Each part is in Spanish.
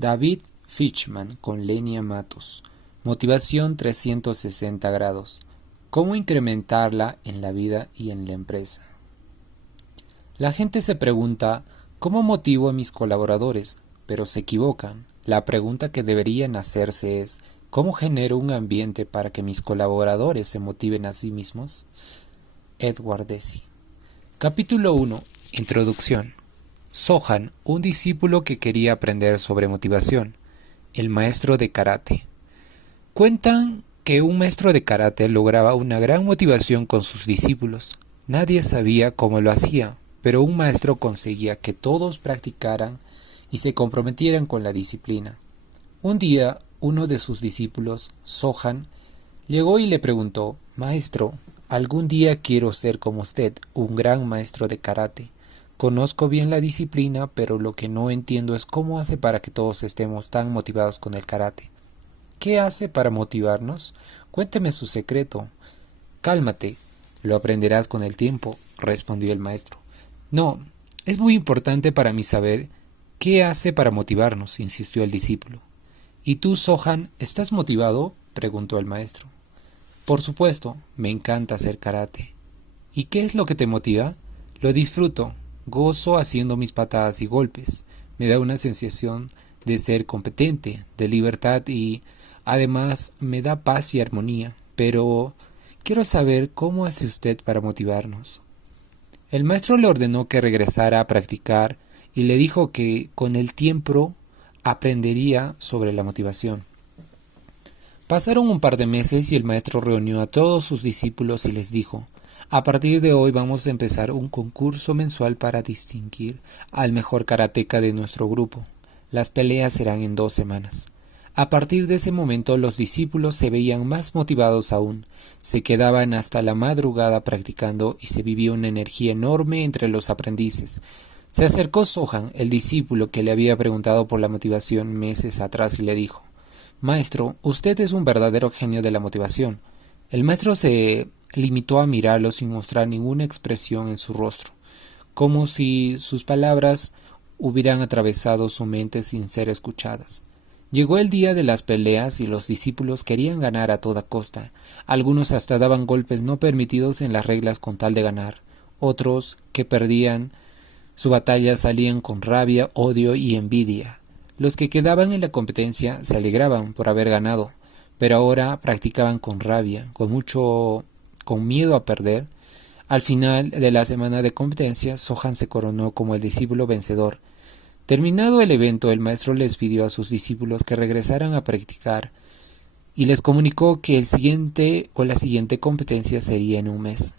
David Fishman con Lenia Matos. Motivación 360 grados. ¿Cómo incrementarla en la vida y en la empresa? La gente se pregunta, ¿cómo motivo a mis colaboradores? Pero se equivocan. La pregunta que deberían hacerse es, ¿cómo genero un ambiente para que mis colaboradores se motiven a sí mismos? Edward Deci. Capítulo 1. Introducción. Sohan, un discípulo que quería aprender sobre motivación. El maestro de karate. Cuentan que un maestro de karate lograba una gran motivación con sus discípulos. Nadie sabía cómo lo hacía, pero un maestro conseguía que todos practicaran y se comprometieran con la disciplina. Un día, uno de sus discípulos, Sohan, llegó y le preguntó: «Maestro, algún día quiero ser como usted, un gran maestro de karate. Conozco bien la disciplina, pero lo que no entiendo es cómo hace para que todos estemos tan motivados con el karate. ¿Qué hace para motivarnos? Cuénteme su secreto». «Cálmate, lo aprenderás con el tiempo», respondió el maestro. «No, es muy importante para mí saber qué hace para motivarnos», insistió el discípulo. «¿Y tú, Sohan, estás motivado?», preguntó el maestro. «Por supuesto, me encanta hacer karate». «¿Y qué es lo que te motiva?». «Lo disfruto, gozo haciendo mis patadas y golpes. Me da una sensación de ser competente, de libertad y, además, me da paz y armonía. Pero quiero saber cómo hace usted para motivarnos». El maestro le ordenó que regresara a practicar y le dijo que con el tiempo aprendería sobre la motivación. Pasaron un par de meses y el maestro reunió a todos sus discípulos y les dijo: «A partir de hoy vamos a empezar un concurso mensual para distinguir al mejor karateca de nuestro grupo. Las peleas serán en 2 semanas». A partir de ese momento los discípulos se veían más motivados aún. Se quedaban hasta la madrugada practicando y se vivía una energía enorme entre los aprendices. Se acercó Sohan, el discípulo que le había preguntado por la motivación meses atrás, y le dijo: «Maestro, usted es un verdadero genio de la motivación». El maestro se limitó a mirarlo sin mostrar ninguna expresión en su rostro, como si sus palabras hubieran atravesado su mente sin ser escuchadas. Llegó el día de las peleas y los discípulos querían ganar a toda costa. Algunos hasta daban golpes no permitidos en las reglas con tal de ganar. Otros, que perdían su batalla, salían con rabia, odio y envidia. Los que quedaban en la competencia se alegraban por haber ganado, pero ahora practicaban con rabia, con miedo a perder. Al final de la semana de competencia, Sohan se coronó como el discípulo vencedor. Terminado el evento, el maestro les pidió a sus discípulos que regresaran a practicar y les comunicó que la siguiente competencia sería en un mes.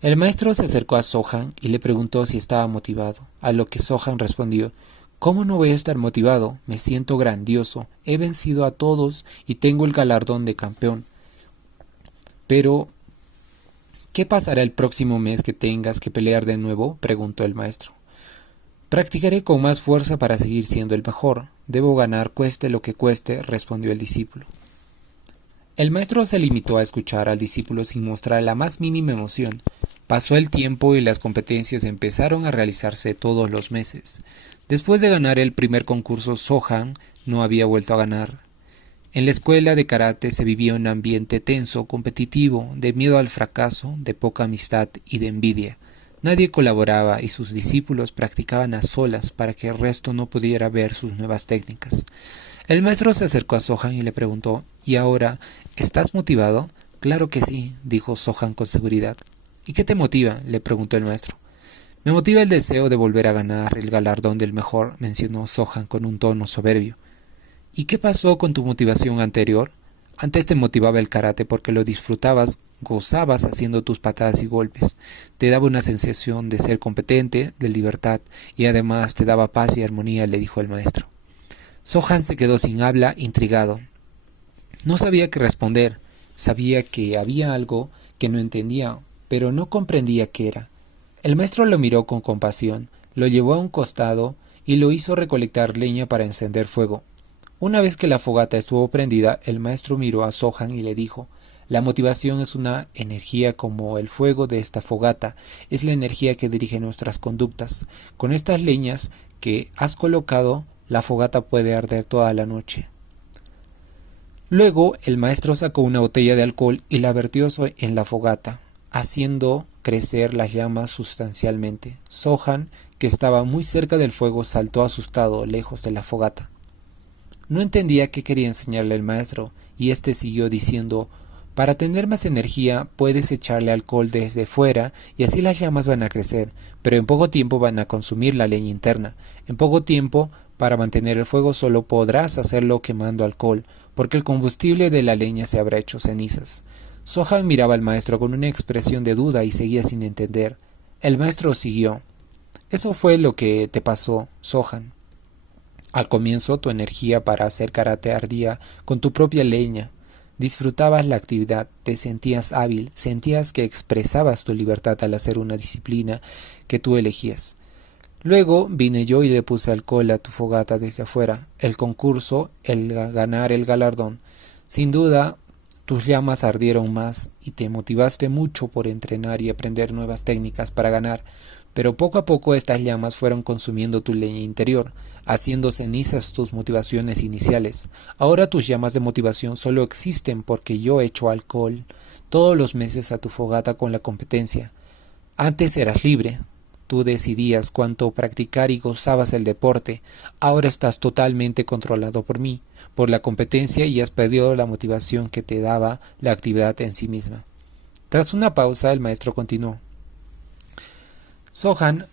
El maestro se acercó a Sohan y le preguntó si estaba motivado, a lo que Sohan respondió: «¿Cómo no voy a estar motivado? Me siento grandioso, he vencido a todos y tengo el galardón de campeón». «Pero, ¿qué pasará el próximo mes que tengas que pelear de nuevo?», preguntó el maestro. «Practicaré con más fuerza para seguir siendo el mejor. Debo ganar cueste lo que cueste», respondió el discípulo. El maestro se limitó a escuchar al discípulo sin mostrar la más mínima emoción. Pasó el tiempo y las competencias empezaron a realizarse todos los meses. Después de ganar el primer concurso, Sohan no había vuelto a ganar. En la escuela de karate se vivía un ambiente tenso, competitivo, de miedo al fracaso, de poca amistad y de envidia. Nadie colaboraba y sus discípulos practicaban a solas para que el resto no pudiera ver sus nuevas técnicas. El maestro se acercó a Sohan y le preguntó: «¿Y ahora, estás motivado?». «Claro que sí», dijo Sohan con seguridad. «¿Y qué te motiva?», le preguntó el maestro. «Me motiva el deseo de volver a ganar el galardón del mejor», mencionó Sohan con un tono soberbio. «¿Y qué pasó con tu motivación anterior?». «Antes te motivaba el karate porque lo disfrutabas, gozabas haciendo tus patadas y golpes. Te daba una sensación de ser competente, de libertad, y además te daba paz y armonía», le dijo el maestro. Sohan se quedó sin habla, intrigado. No sabía qué responder. Sabía que había algo que no entendía, pero no comprendía qué era. El maestro lo miró con compasión, lo llevó a un costado y lo hizo recolectar leña para encender fuego. Una vez que la fogata estuvo prendida, el maestro miró a Sohan y le dijo: «La motivación es una energía como el fuego de esta fogata, es la energía que dirige nuestras conductas. Con estas leñas que has colocado la fogata puede arder toda la noche. Luego el maestro sacó una botella de alcohol y la vertió en la fogata, haciendo crecer las llamas sustancialmente. Sohan, que estaba muy cerca del fuego, saltó asustado lejos de la fogata. No entendía qué quería enseñarle el maestro, y éste siguió diciendo: para tener más energía puedes echarle alcohol desde fuera y así las llamas van a crecer, pero en poco tiempo van a consumir la leña interna. En poco tiempo, para mantener el fuego solo podrás hacerlo quemando alcohol, porque el combustible de la leña se habrá hecho cenizas. Sohan miraba al maestro con una expresión de duda y seguía sin entender. El maestro siguió: eso fue lo que te pasó, Sohan. Al comienzo tu energía para hacer karate ardía con tu propia leña. Disfrutabas la actividad, te sentías hábil, sentías que expresabas tu libertad al hacer una disciplina que tú elegías. Luego vine yo y le puse alcohol a tu fogata desde afuera. El concurso, el ganar el galardón. Sin duda, tus llamas ardieron más y te motivaste mucho por entrenar y aprender nuevas técnicas para ganar. Pero poco a poco estas llamas fueron consumiendo tu leña interior, haciendo cenizas tus motivaciones iniciales. Ahora tus llamas de motivación solo existen porque yo echo alcohol todos los meses a tu fogata con la competencia. Antes eras libre, tú decidías cuánto practicar y gozabas el deporte. Ahora estás totalmente controlado por mí, por la competencia, y has perdido la motivación que te daba la actividad en sí misma. Tras una pausa, el maestro continuó: Sohan,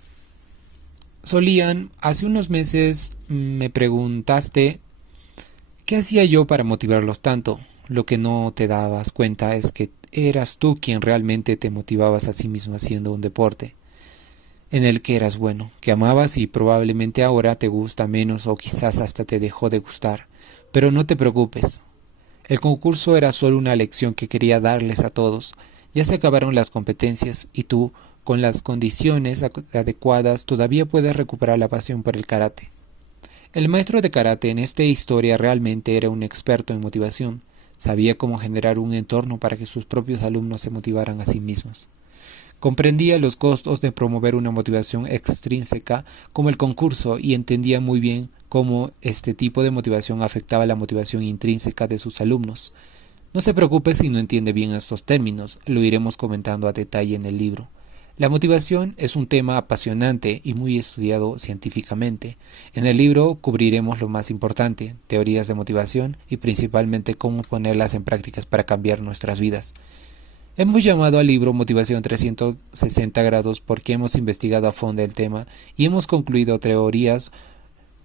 hace unos meses me preguntaste qué hacía yo para motivarlos tanto. Lo que no te dabas cuenta es que eras tú quien realmente te motivabas a sí mismo haciendo un deporte en el que eras bueno, que amabas y probablemente ahora te gusta menos o quizás hasta te dejó de gustar. Pero no te preocupes. El concurso era solo una lección que quería darles a todos. Ya se acabaron las competencias y tú, con las condiciones adecuadas, todavía puedes recuperar la pasión por el karate. El maestro de karate en esta historia realmente era un experto en motivación. Sabía cómo generar un entorno para que sus propios alumnos se motivaran a sí mismos. Comprendía los costos de promover una motivación extrínseca como el concurso y entendía muy bien cómo este tipo de motivación afectaba la motivación intrínseca de sus alumnos. No se preocupe si no entiende bien estos términos, lo iremos comentando a detalle en el libro. La motivación es un tema apasionante y muy estudiado científicamente. En el libro cubriremos lo más importante, teorías de motivación y principalmente cómo ponerlas en prácticas para cambiar nuestras vidas. Hemos llamado al libro Motivación 360 grados porque hemos investigado a fondo el tema y hemos concluido teorías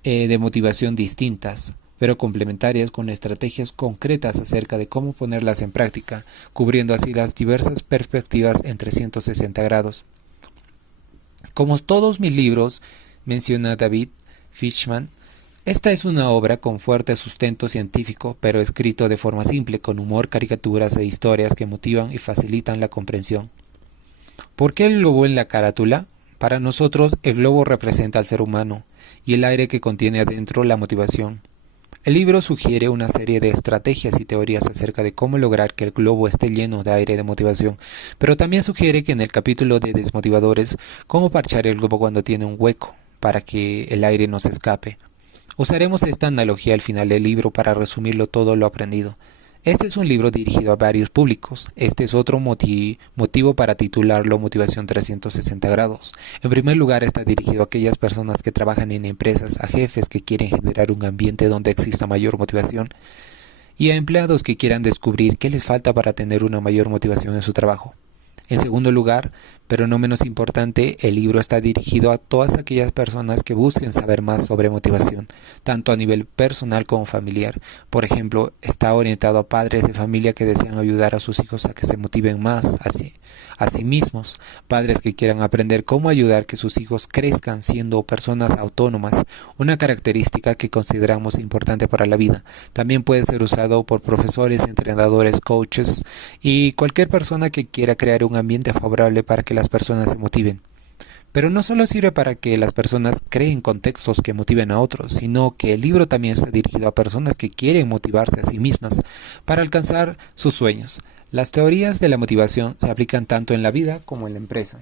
de motivación distintas, pero complementarias con estrategias concretas acerca de cómo ponerlas en práctica, cubriendo así las diversas perspectivas en 360 grados. Como todos mis libros, menciona David Fishman, esta es una obra con fuerte sustento científico, pero escrito de forma simple, con humor, caricaturas e historias que motivan y facilitan la comprensión. ¿Por qué el globo en la carátula? Para nosotros, el globo representa al ser humano, y el aire que contiene adentro la motivación. El libro sugiere una serie de estrategias y teorías acerca de cómo lograr que el globo esté lleno de aire de motivación, pero también sugiere que en el capítulo de desmotivadores, cómo parchar el globo cuando tiene un hueco, para que el aire no se escape. Usaremos esta analogía al final del libro para resumirlo todo lo aprendido. Este es un libro dirigido a varios públicos. Este es otro motivo para titularlo Motivación 360 grados. En primer lugar, está dirigido a aquellas personas que trabajan en empresas, a jefes que quieren generar un ambiente donde exista mayor motivación y a empleados que quieran descubrir qué les falta para tener una mayor motivación en su trabajo. En segundo lugar, pero no menos importante, el libro está dirigido a todas aquellas personas que busquen saber más sobre motivación, tanto a nivel personal como familiar. Por ejemplo, está orientado a padres de familia que desean ayudar a sus hijos a que se motiven más a sí mismos, padres que quieran aprender cómo ayudar a que sus hijos crezcan siendo personas autónomas, una característica que consideramos importante para la vida. También puede ser usado por profesores, entrenadores, coaches y cualquier persona que quiera crear un ambiente favorable para que las personas se motiven. Pero no solo sirve para que las personas creen contextos que motiven a otros, sino que el libro también está dirigido a personas que quieren motivarse a sí mismas para alcanzar sus sueños. Las teorías de la motivación se aplican tanto en la vida como en la empresa.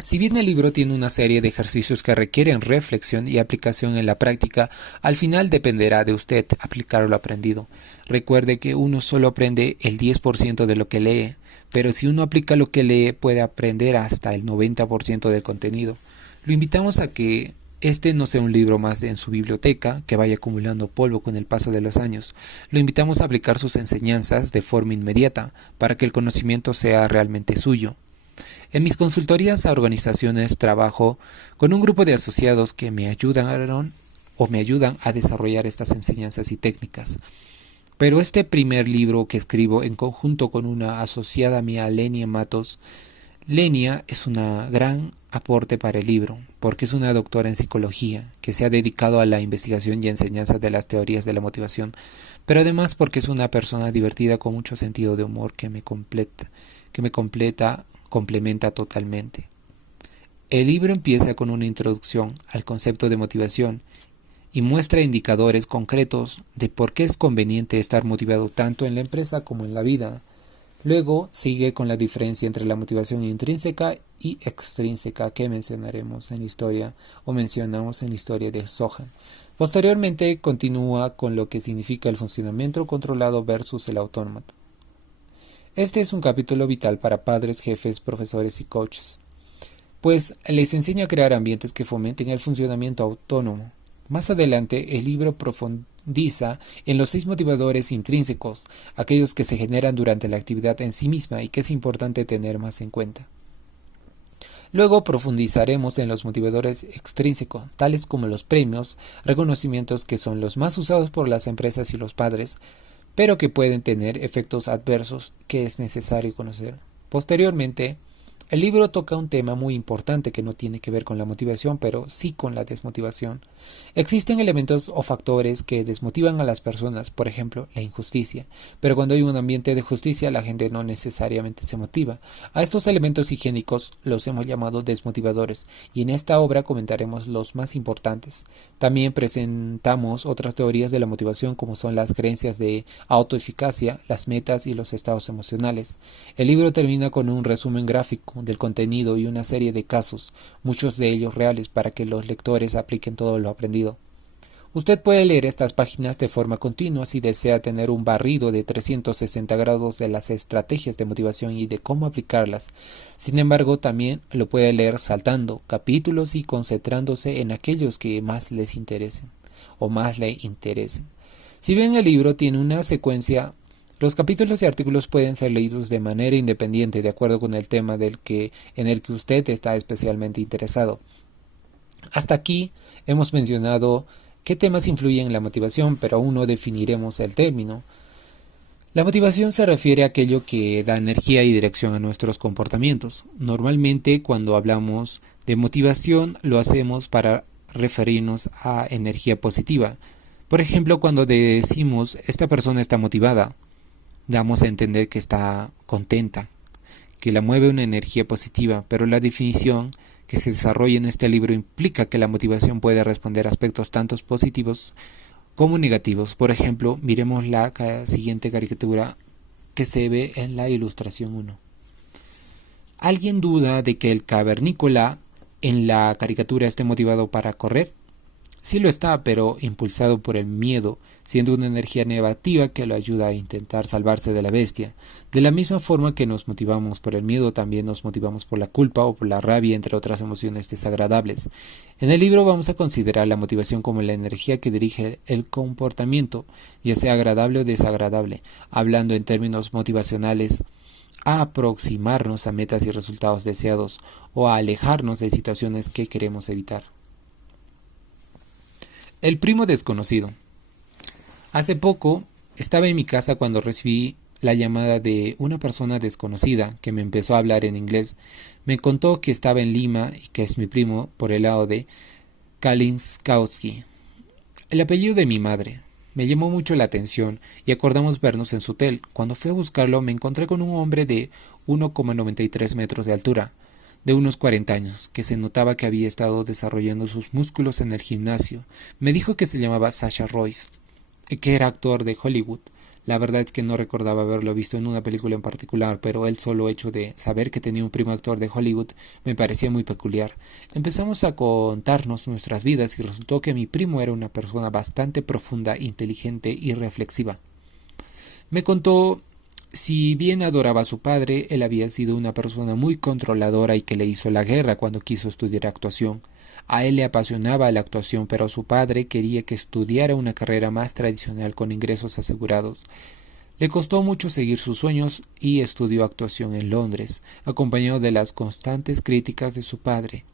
Si bien el libro tiene una serie de ejercicios que requieren reflexión y aplicación en la práctica, al final dependerá de usted aplicar lo aprendido. Recuerde que uno solo aprende el 10% de lo que lee, pero si uno aplica lo que lee puede aprender hasta el 90% del contenido. Lo invitamos a que este no sea un libro más en su biblioteca que vaya acumulando polvo con el paso de los años. Lo invitamos a aplicar sus enseñanzas de forma inmediata para que el conocimiento sea realmente suyo. En mis consultorías a organizaciones trabajo con un grupo de asociados que me ayudaron o me ayudan a desarrollar estas enseñanzas y técnicas. Pero este primer libro que escribo en conjunto con una asociada mía, Lenia Matos, Lenia es una gran aporte para el libro, porque es una doctora en psicología que se ha dedicado a la investigación y enseñanza de las teorías de la motivación, pero además porque es una persona divertida con mucho sentido de humor complementa totalmente. El libro empieza con una introducción al concepto de motivación y muestra indicadores concretos de por qué es conveniente estar motivado tanto en la empresa como en la vida. Luego sigue con la diferencia entre la motivación intrínseca y extrínseca que mencionamos en la historia de Sohan. Posteriormente continúa con lo que significa el funcionamiento controlado versus el autómata. Este es un capítulo vital para padres, jefes, profesores y coaches, pues les enseña a crear ambientes que fomenten el funcionamiento autónomo. Más adelante, el libro profundiza en los 6 motivadores intrínsecos, aquellos que se generan durante la actividad en sí misma y que es importante tener más en cuenta. Luego profundizaremos en los motivadores extrínsecos, tales como los premios, reconocimientos que son los más usados por las empresas y los padres, pero que pueden tener efectos adversos que es necesario conocer. Posteriormente, el libro toca un tema muy importante que no tiene que ver con la motivación, pero sí con la desmotivación. Existen elementos o factores que desmotivan a las personas, por ejemplo, la injusticia, pero cuando hay un ambiente de justicia la gente no necesariamente se motiva. A estos elementos higiénicos los hemos llamado desmotivadores, y en esta obra comentaremos los más importantes. También presentamos otras teorías de la motivación como son las creencias de autoeficacia, las metas y los estados emocionales. El libro termina con un resumen gráfico del contenido y una serie de casos, muchos de ellos reales, para que los lectores apliquen todo lo aprendido. Usted puede leer estas páginas de forma continua si desea tener un barrido de 360 grados de las estrategias de motivación y de cómo aplicarlas. Sin embargo, también lo puede leer saltando capítulos y concentrándose en aquellos que más les interesen o más le interesen. Si bien el libro tiene una secuencia, los capítulos y artículos pueden ser leídos de manera independiente de acuerdo con el tema en el que usted está especialmente interesado. Hasta aquí hemos mencionado qué temas influyen en la motivación, pero aún no definiremos el término. La motivación se refiere a aquello que da energía y dirección a nuestros comportamientos. Normalmente, cuando hablamos de motivación, lo hacemos para referirnos a energía positiva. Por ejemplo, cuando decimos esta persona está motivada, damos a entender que está contenta, que la mueve una energía positiva, pero la definición que se desarrolla en este libro implica que la motivación puede responder a aspectos tanto positivos como negativos. Por ejemplo, miremos la siguiente caricatura que se ve en la ilustración 1. ¿Alguien duda de que el cavernícola en la caricatura esté motivado para correr? Sí lo está, pero impulsado por el miedo, siendo una energía negativa que lo ayuda a intentar salvarse de la bestia. De la misma forma que nos motivamos por el miedo, también nos motivamos por la culpa o por la rabia, entre otras emociones desagradables. En el libro vamos a considerar la motivación como la energía que dirige el comportamiento, ya sea agradable o desagradable, hablando en términos motivacionales, a aproximarnos a metas y resultados deseados o a alejarnos de situaciones que queremos evitar. El primo desconocido. Hace poco estaba en mi casa cuando recibí la llamada de una persona desconocida que me empezó a hablar en inglés. Me contó que estaba en Lima y que es mi primo por el lado de Kalinskowski, el apellido de mi madre. Me llamó mucho la atención y acordamos vernos en su hotel. Cuando fui a buscarlo me encontré con un hombre de 1,93 metros de altura, de unos 40 años, que se notaba que había estado desarrollando sus músculos en el gimnasio. Me dijo que se llamaba Sasha Royce, que era actor de Hollywood. La verdad es que no recordaba haberlo visto en una película en particular, pero el solo hecho de saber que tenía un primo actor de Hollywood me parecía muy peculiar. Empezamos a contarnos nuestras vidas y resultó que mi primo era una persona bastante profunda, inteligente y reflexiva. Me contó si bien adoraba a su padre, él había sido una persona muy controladora y que le hizo la guerra cuando quiso estudiar actuación. A él le apasionaba la actuación, pero su padre quería que estudiara una carrera más tradicional con ingresos asegurados. Le costó mucho seguir sus sueños y estudió actuación en Londres, acompañado de las constantes críticas de su padre.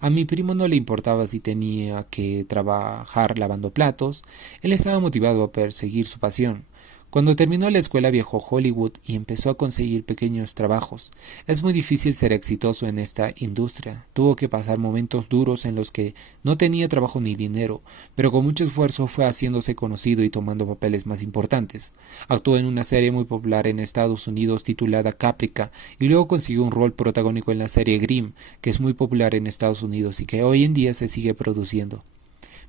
A mi primo no le importaba si tenía que trabajar lavando platos, él estaba motivado a perseguir su pasión. Cuando terminó la escuela viajó a Hollywood y empezó a conseguir pequeños trabajos. Es muy difícil ser exitoso en esta industria. Tuvo que pasar momentos duros en los que no tenía trabajo ni dinero, pero con mucho esfuerzo fue haciéndose conocido y tomando papeles más importantes. Actuó en una serie muy popular en Estados Unidos titulada Caprica y luego consiguió un rol protagónico en la serie Grimm, que es muy popular en Estados Unidos y que hoy en día se sigue produciendo.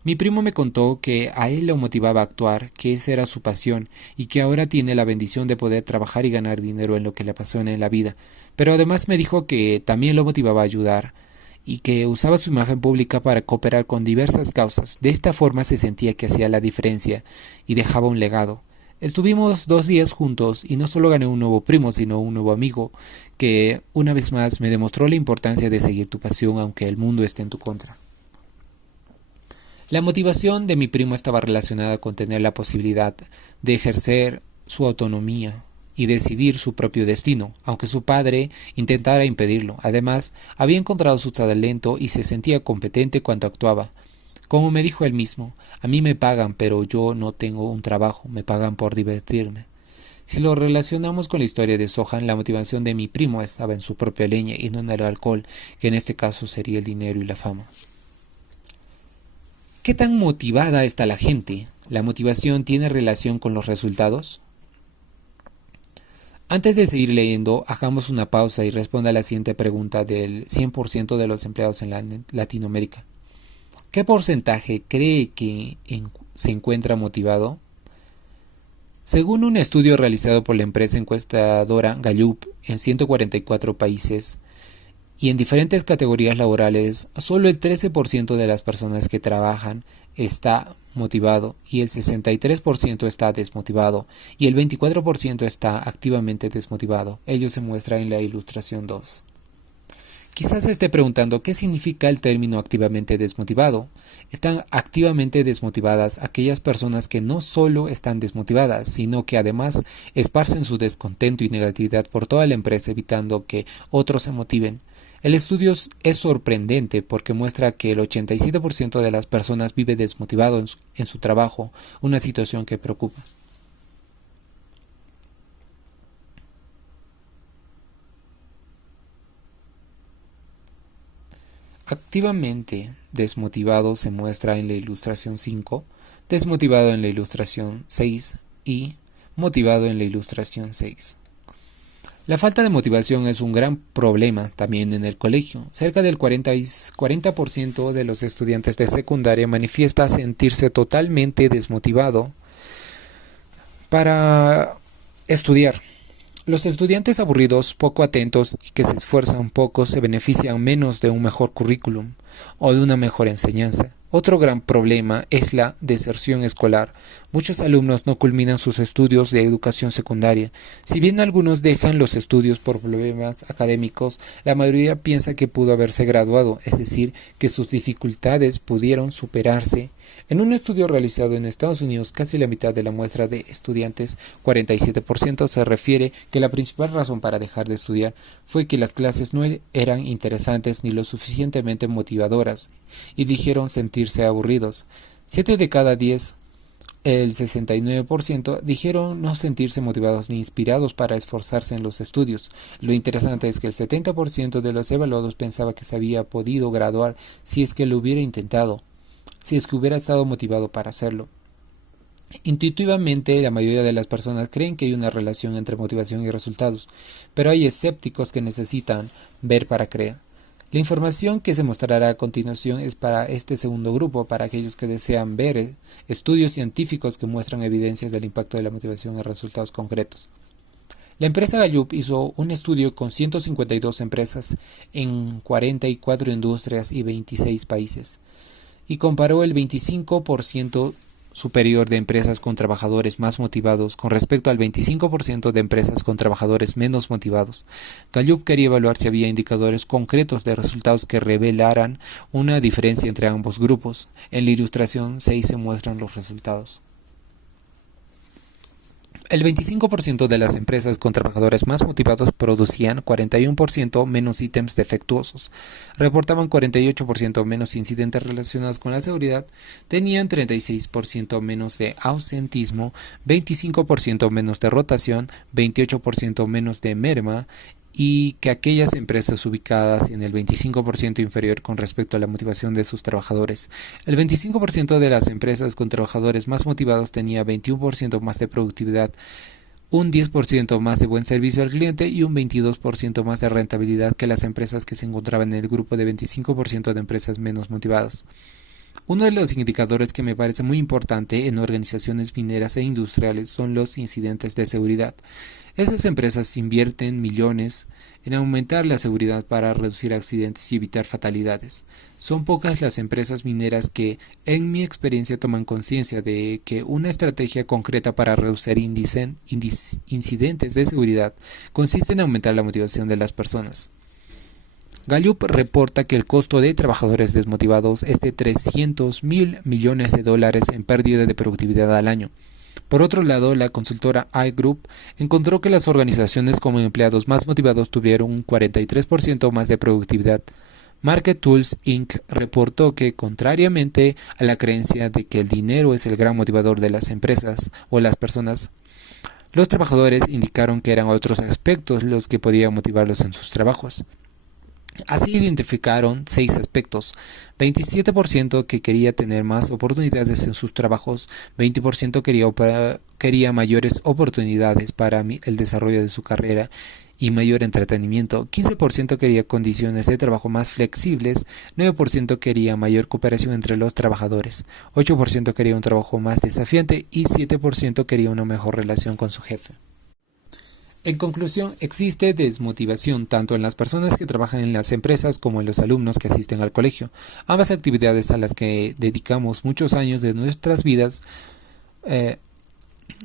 Mi primo me contó que a él lo motivaba a actuar, que esa era su pasión y que ahora tiene la bendición de poder trabajar y ganar dinero en lo que le apasiona en la vida. Pero además me dijo que también lo motivaba a ayudar y que usaba su imagen pública para cooperar con diversas causas. De esta forma se sentía que hacía la diferencia y dejaba un legado. Estuvimos 2 días juntos y no solo gané un nuevo primo, sino un nuevo amigo, que una vez más me demostró la importancia de seguir tu pasión aunque el mundo esté en tu contra. La motivación de mi primo estaba relacionada con tener la posibilidad de ejercer su autonomía y decidir su propio destino, aunque su padre intentara impedirlo. Además, había encontrado su talento y se sentía competente cuando actuaba. Como me dijo él mismo, a mí me pagan, pero yo no tengo un trabajo, me pagan por divertirme. Si lo relacionamos con la historia de Sohan, la motivación de mi primo estaba en su propia leña y no en el alcohol, que en este caso sería el dinero y la fama. ¿Qué tan motivada está la gente? ¿La motivación tiene relación con los resultados? Antes de seguir leyendo, hagamos una pausa y responda a la siguiente pregunta del 100% de los empleados en Latinoamérica. ¿Qué porcentaje cree que se encuentra motivado? Según un estudio realizado por la empresa encuestadora Gallup en 144 países, y en diferentes categorías laborales, solo el 13% de las personas que trabajan está motivado y el 63% está desmotivado y el 24% está activamente desmotivado. Ello se muestra en la ilustración 2. Quizás se esté preguntando qué significa el término activamente desmotivado. Están activamente desmotivadas aquellas personas que no solo están desmotivadas, sino que además esparcen su descontento y negatividad por toda la empresa evitando que otros se motiven. El estudio es sorprendente porque muestra que el 87% de las personas vive desmotivado en su trabajo, una situación que preocupa. Activamente desmotivado se muestra en la ilustración 5, desmotivado en la ilustración 6 y motivado en la ilustración 6. La falta de motivación es un gran problema también en el colegio. Cerca del 40% de los estudiantes de secundaria manifiesta sentirse totalmente desmotivado para estudiar. Los estudiantes aburridos, poco atentos y que se esfuerzan poco se benefician menos de un mejor currículum o de una mejor enseñanza. Otro gran problema es la deserción escolar. Muchos alumnos no culminan sus estudios de educación secundaria. Si bien algunos dejan los estudios por problemas académicos, la mayoría piensa que pudo haberse graduado, es decir, que sus dificultades pudieron superarse. En un estudio realizado en Estados Unidos, casi la mitad de la muestra de estudiantes, 47%, se refiere que la principal razón para dejar de estudiar fue que las clases no eran interesantes ni lo suficientemente motivadoras, y dijeron sentirse aburridos. 7 de cada 10, el 69%, dijeron no sentirse motivados ni inspirados para esforzarse en los estudios. Lo interesante es que el 70% de los evaluados pensaba que se había podido graduar si es que lo hubiera intentado, si es que hubiera estado motivado para hacerlo. Intuitivamente, la mayoría de las personas creen que hay una relación entre motivación y resultados, pero hay escépticos que necesitan ver para creer. La información que se mostrará a continuación es para este segundo grupo, para aquellos que desean ver estudios científicos que muestran evidencias del impacto de la motivación en resultados concretos. La empresa Gallup hizo un estudio con 152 empresas en 44 industrias y 26 países y comparó el 25% superior de empresas con trabajadores más motivados con respecto al 25% de empresas con trabajadores menos motivados. Gallup quería evaluar si había indicadores concretos de resultados que revelaran una diferencia entre ambos grupos. En la ilustración 6 se muestran los resultados. El 25% de las empresas con trabajadores más motivados producían 41% menos ítems defectuosos, reportaban 48% menos incidentes relacionados con la seguridad, tenían 36% menos de ausentismo, 25% menos de rotación, 28% menos de merma, y que aquellas empresas ubicadas en el 25% inferior con respecto a la motivación de sus trabajadores. El 25% de las empresas con trabajadores más motivados tenía 21% más de productividad, un 10% más de buen servicio al cliente y un 22% más de rentabilidad que las empresas que se encontraban en el grupo de 25% de empresas menos motivadas. Uno de los indicadores que me parece muy importante en organizaciones mineras e industriales son los incidentes de seguridad. Esas empresas invierten millones en aumentar la seguridad para reducir accidentes y evitar fatalidades. Son pocas las empresas mineras que, en mi experiencia, toman conciencia de que una estrategia concreta para reducir incidentes de seguridad consiste en aumentar la motivación de las personas. Gallup reporta que el costo de trabajadores desmotivados es de $300.000 millones en pérdida de productividad al año. Por otro lado, la consultora iGroup encontró que las organizaciones con empleados más motivados tuvieron un 43% más de productividad. Market Tools Inc. reportó que, contrariamente a la creencia de que el dinero es el gran motivador de las empresas o las personas, los trabajadores indicaron que eran otros aspectos los que podían motivarlos en sus trabajos. Así identificaron 6 aspectos: 27% que quería tener más oportunidades en sus trabajos, 20% quería mayores oportunidades para el desarrollo de su carrera y mayor entretenimiento, 15% quería condiciones de trabajo más flexibles, 9% quería mayor cooperación entre los trabajadores, 8% quería un trabajo más desafiante y 7% quería una mejor relación con su jefe. En conclusión, existe desmotivación tanto en las personas que trabajan en las empresas como en los alumnos que asisten al colegio. Ambas actividades a las que dedicamos muchos años de nuestras vidas.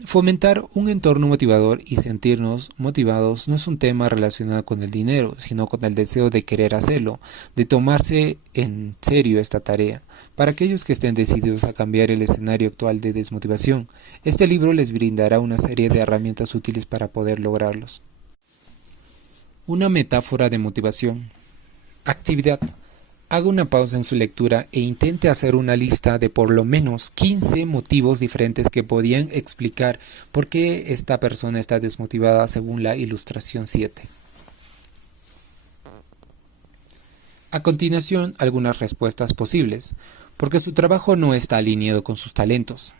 Fomentar un entorno motivador y sentirnos motivados no es un tema relacionado con el dinero, sino con el deseo de querer hacerlo, de tomarse en serio esta tarea. Para aquellos que estén decididos a cambiar el escenario actual de desmotivación, este libro les brindará una serie de herramientas útiles para poder lograrlos. Una metáfora de motivación. Actividad. Haga una pausa en su lectura e intente hacer una lista de por lo menos 15 motivos diferentes que podían explicar por qué esta persona está desmotivada según la ilustración 7. A continuación, algunas respuestas posibles. Porque su trabajo no está alineado con sus talentos.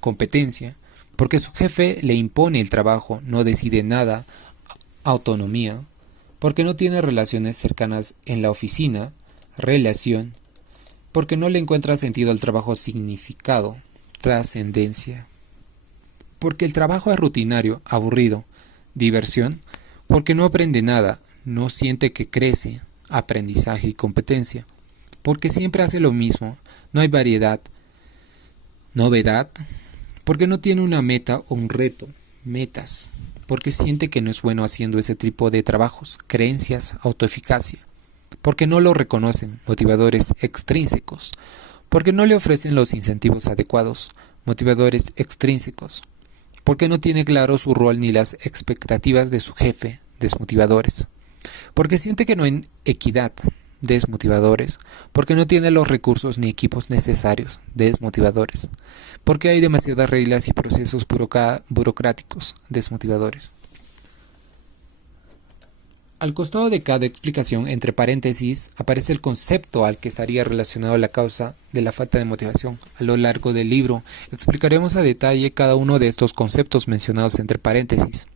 Competencia. Porque su jefe le impone el trabajo, no decide nada. Autonomía. Porque no tiene relaciones cercanas en la oficina. Relación. Porque no le encuentra sentido al trabajo. Significado. Trascendencia. Porque el trabajo es rutinario, aburrido. Diversión. Porque no aprende nada, no siente que crece. Aprendizaje y competencia. Porque siempre hace lo mismo, no hay variedad. Novedad. Porque no tiene una meta o un reto. Metas. Porque siente que no es bueno haciendo ese tipo de trabajos. Creencias, autoeficacia. Porque no lo reconocen, motivadores extrínsecos. Porque no le ofrecen los incentivos adecuados, motivadores extrínsecos. Porque no tiene claro su rol ni las expectativas de su jefe, desmotivadores. Porque siente que no hay equidad, desmotivadores. Porque no tiene los recursos ni equipos necesarios, desmotivadores. Porque hay demasiadas reglas y procesos burocráticos, desmotivadores. Al costado de cada explicación, entre paréntesis, aparece el concepto al que estaría relacionado la causa de la falta de motivación. A lo largo del libro explicaremos a detalle cada uno de estos conceptos mencionados entre paréntesis.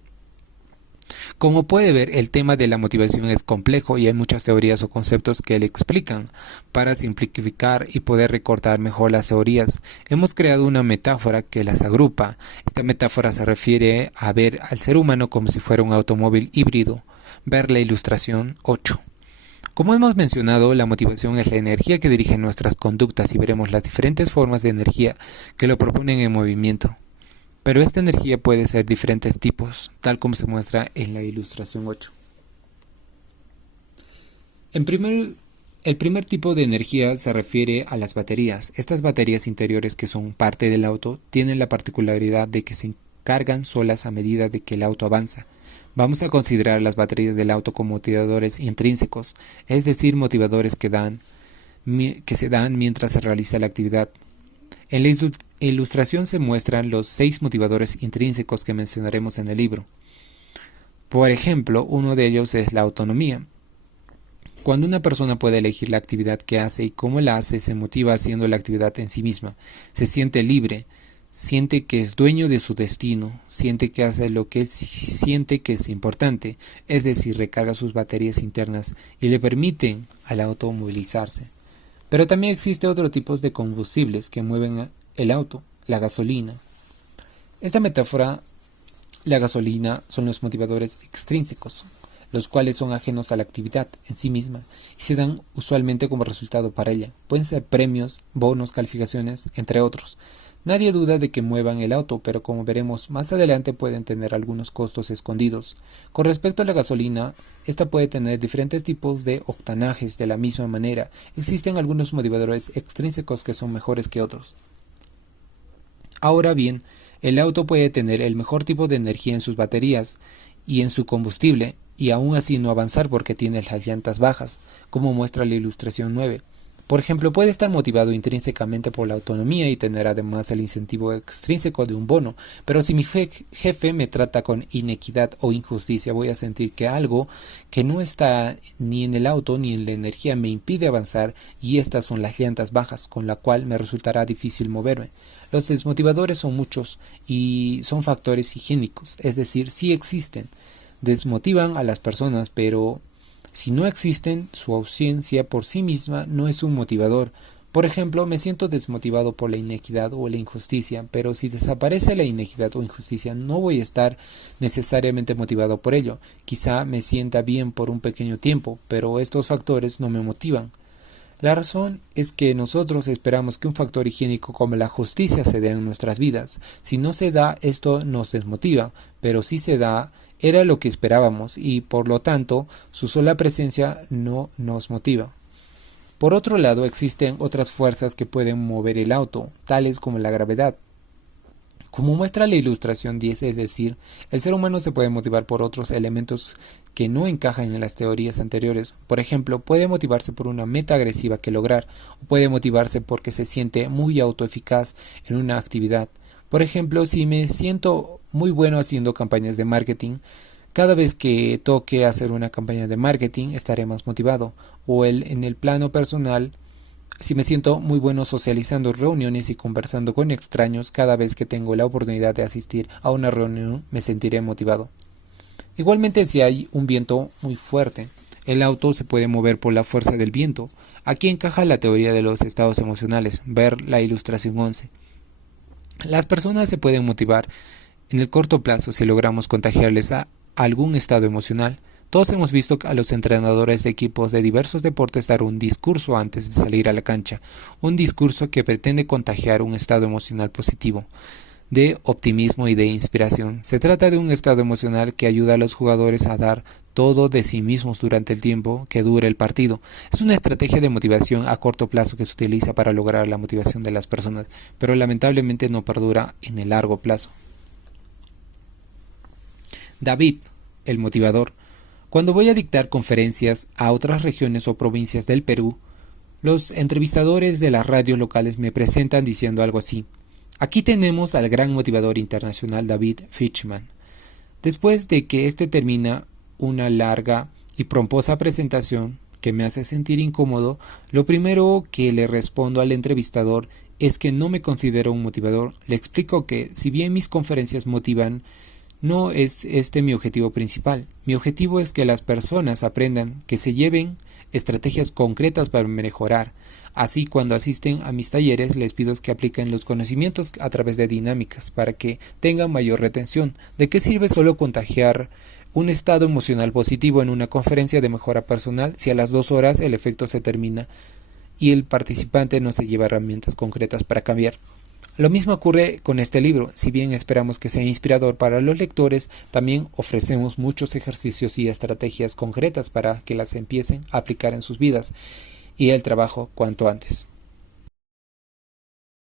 Como puede ver, el tema de la motivación es complejo y hay muchas teorías o conceptos que le explican. Para simplificar y poder recortar mejor las teorías, hemos creado una metáfora que las agrupa. Esta metáfora se refiere a ver al ser humano como si fuera un automóvil híbrido. Ver la ilustración 8. Como hemos mencionado, la motivación es la energía que dirige nuestras conductas y veremos las diferentes formas de energía que lo proponen en movimiento. Pero esta energía puede ser diferentes tipos, tal como se muestra en la ilustración 8. El primer tipo de energía se refiere a las baterías. Estas baterías interiores, que son parte del auto, tienen la particularidad de que se cargan solas a medida de que el auto avanza. Vamos a considerar las baterías del auto como motivadores intrínsecos, es decir, motivadores que se dan mientras se realiza la actividad. En la ilustración se muestran los 6 motivadores intrínsecos que mencionaremos en el libro. Por ejemplo, uno de ellos es la autonomía. Cuando una persona puede elegir la actividad que hace y cómo la hace, se motiva haciendo la actividad en sí misma. Se siente libre, siente que es dueño de su destino, siente que hace lo que él siente que es importante, es decir, recarga sus baterías internas y le permiten al auto movilizarse. Pero también existe otro tipo de combustibles que mueven el auto, la gasolina. Esta metáfora, la gasolina son los motivadores extrínsecos, los cuales son ajenos a la actividad en sí misma y se dan usualmente como resultado para ella. Pueden ser premios, bonos, calificaciones, entre otros. Nadie duda de que muevan el auto, pero como veremos más adelante pueden tener algunos costos escondidos. Con respecto a la gasolina, esta puede tener diferentes tipos de octanajes de la misma manera. Existen algunos motivadores extrínsecos que son mejores que otros. Ahora bien, el auto puede tener el mejor tipo de energía en sus baterías y en su combustible, y aún así no avanzar porque tiene las llantas bajas, como muestra la ilustración 9. Por ejemplo, puede estar motivado intrínsecamente por la autonomía y tener además el incentivo extrínseco de un bono, pero si mi jefe me trata con inequidad o injusticia, voy a sentir que algo que no está ni en el auto ni en la energía me impide avanzar, y estas son las llantas bajas, con la cual me resultará difícil moverme. Los desmotivadores son muchos y son factores higiénicos, es decir, sí existen. Desmotivan a las personas, pero si no existen, su ausencia por sí misma no es un motivador. Por ejemplo, me siento desmotivado por la inequidad o la injusticia, pero si desaparece la inequidad o injusticia, no voy a estar necesariamente motivado por ello. Quizá me sienta bien por un pequeño tiempo, pero estos factores no me motivan. La razón es que nosotros esperamos que un factor higiénico como la justicia se dé en nuestras vidas. Si no se da, esto nos desmotiva, pero si se da, era lo que esperábamos y por lo tanto su sola presencia no nos motiva. Por otro lado, existen otras fuerzas que pueden mover el auto, tales como la gravedad. Como muestra la ilustración 10, es decir, el ser humano se puede motivar por otros elementos que no encajan en las teorías anteriores. Por ejemplo, puede motivarse por una meta agresiva que lograr, o puede motivarse porque se siente muy autoeficaz en una actividad. Por ejemplo, si me siento muy bueno haciendo campañas de marketing, cada vez que toque hacer una campaña de marketing estaré más motivado. O en el plano personal, si me siento muy bueno socializando reuniones y conversando con extraños, cada vez que tengo la oportunidad de asistir a una reunión me sentiré motivado. Igualmente, si hay un viento muy fuerte, el auto se puede mover por la fuerza del viento. Aquí encaja la teoría de los estados emocionales, ver la ilustración 11. Las personas se pueden motivar en el corto plazo si logramos contagiarles a algún estado emocional. Todos hemos visto a los entrenadores de equipos de diversos deportes dar un discurso antes de salir a la cancha, un discurso que pretende contagiar un estado emocional positivo, de optimismo y de inspiración. Se trata de un estado emocional que ayuda a los jugadores a dar todo de sí mismos durante el tiempo que dure el partido. Es una estrategia de motivación a corto plazo que se utiliza para lograr la motivación de las personas, pero lamentablemente no perdura en el largo plazo. David, el motivador. Cuando voy a dictar conferencias a otras regiones o provincias del Perú, los entrevistadores de las radios locales me presentan diciendo algo así: aquí tenemos al gran motivador internacional David Fitchman. Después de que éste termina una larga y pomposa presentación que me hace sentir incómodo, lo primero que le respondo al entrevistador es que no me considero un motivador. Le explico que, si bien mis conferencias motivan, No es este mi objetivo principal. Mi objetivo es que las personas aprendan, que se lleven estrategias concretas para mejorar. Así, cuando asisten a mis talleres, les pido que apliquen los conocimientos a través de dinámicas para que tengan mayor retención. ¿De qué sirve solo contagiar un estado emocional positivo en una conferencia de mejora personal si a las 2 horas el efecto se termina y el participante no se lleva herramientas concretas para cambiar? Lo mismo ocurre con este libro. Si bien esperamos que sea inspirador para los lectores, también ofrecemos muchos ejercicios y estrategias concretas para que las empiecen a aplicar en sus vidas y el trabajo cuanto antes.